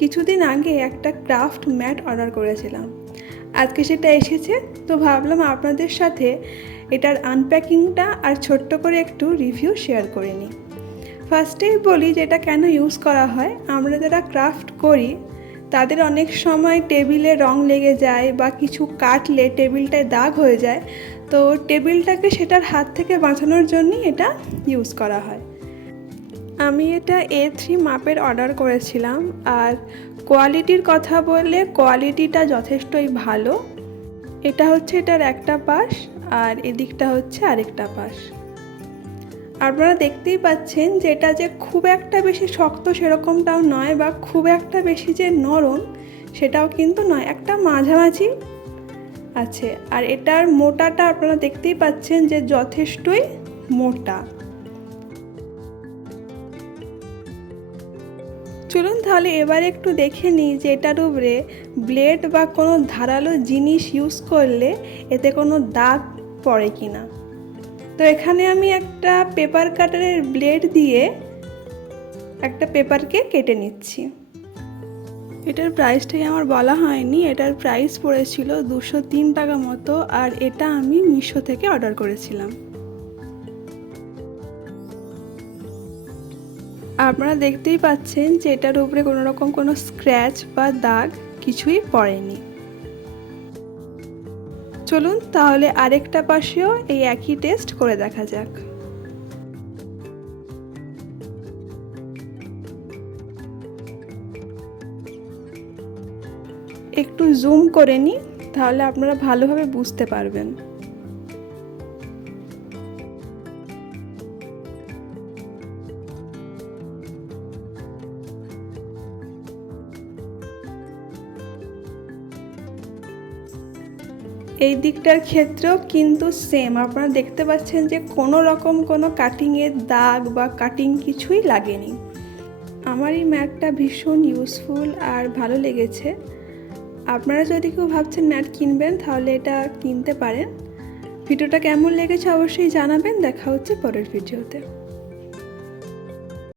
কিছুদিন আগে একটা ক্রাফট ম্যাট অর্ডার করেছিলাম, আজকে সেটা এসেছে। তো ভাবলাম আপনাদের সাথে এটার আনপ্যাকিংটা আর ছোট্ট করে একটু রিভিউ শেয়ার করে নিই। ফার্স্টেই বলি যে এটা কেন ইউজ করা হয়। আমরা যারা ক্রাফট করি তাদের অনেক সময় টেবিলে রং লেগে যায় বা কিছু কাটলে টেবিলটায় দাগ হয়ে যায়, তো টেবিলটাকে সেটার হাত থেকে বাঁচানোর জন্যই এটা ইউজ করা হয়। আমি এটা A3 মাপের অর্ডার করেছিলাম, আর কোয়ালিটির কথা বললে কোয়ালিটিটা যথেষ্টই ভালো। এটা হচ্ছে এটার একটা পাশ আর এদিকটা হচ্ছে আরেকটা পাশ। আপনারা দেখতেই পাচ্ছেন যে এটা যে খুব একটা বেশি শক্ত সেরকমটাও নয়, বা খুব একটা বেশি যে নরম সেটাও কিন্তু নয়, একটা মাঝামাঝি আছে। আর এটার মোটাটা আপনারা দেখতেই পাচ্ছেন যে যথেষ্টই মোটা। চলুন তাহলে এবার একটু দেখে নিই যে এটার উপরে ব্লেড বা কোনো ধারালো জিনিস ইউজ করলে এতে কোনো দাগ পড়ে কি না। তো এখানে আমি একটা পেপার কাটারের ব্লেড দিয়ে একটা পেপারকে কেটে নিচ্ছি। এটার প্রাইসটাই আমার বলা হয়নি। এটার প্রাইস পড়েছিল 203 টাকা মতো, আর এটা আমি মিশো থেকে অর্ডার করেছিলাম। আপনারা দেখতেই পাচ্ছেন যে এটার উপরে কোনো রকম কোনো স্ক্র্যাচ বা দাগ কিছুই পড়েনি। চলুন তাহলে আরেকটা পাশেও এই একই টেস্ট করে দেখা যাক। একটু জুম করে নিই, তাহলে আপনারা ভালোভাবে বুঝতে পারবেন। এই দিকটার ক্ষেত্রেও কিন্তু সেম, আপনারা দেখতে পাচ্ছেন যে কোনো রকম কোনো কাটিংয়ের দাগ বা কাটিং কিছুই লাগেনি। আমার এই ম্যাটটা ভীষণ ইউজফুল আর ভালো লেগেছে। আপনারা যদি কেউ ভাবছেন ম্যাট কিনবেন তাহলে এটা কিনতে পারেন। ভিডিওটা কেমন লেগেছে অবশ্যই জানাবেন। দেখা হচ্ছে পরের ভিডিওতে।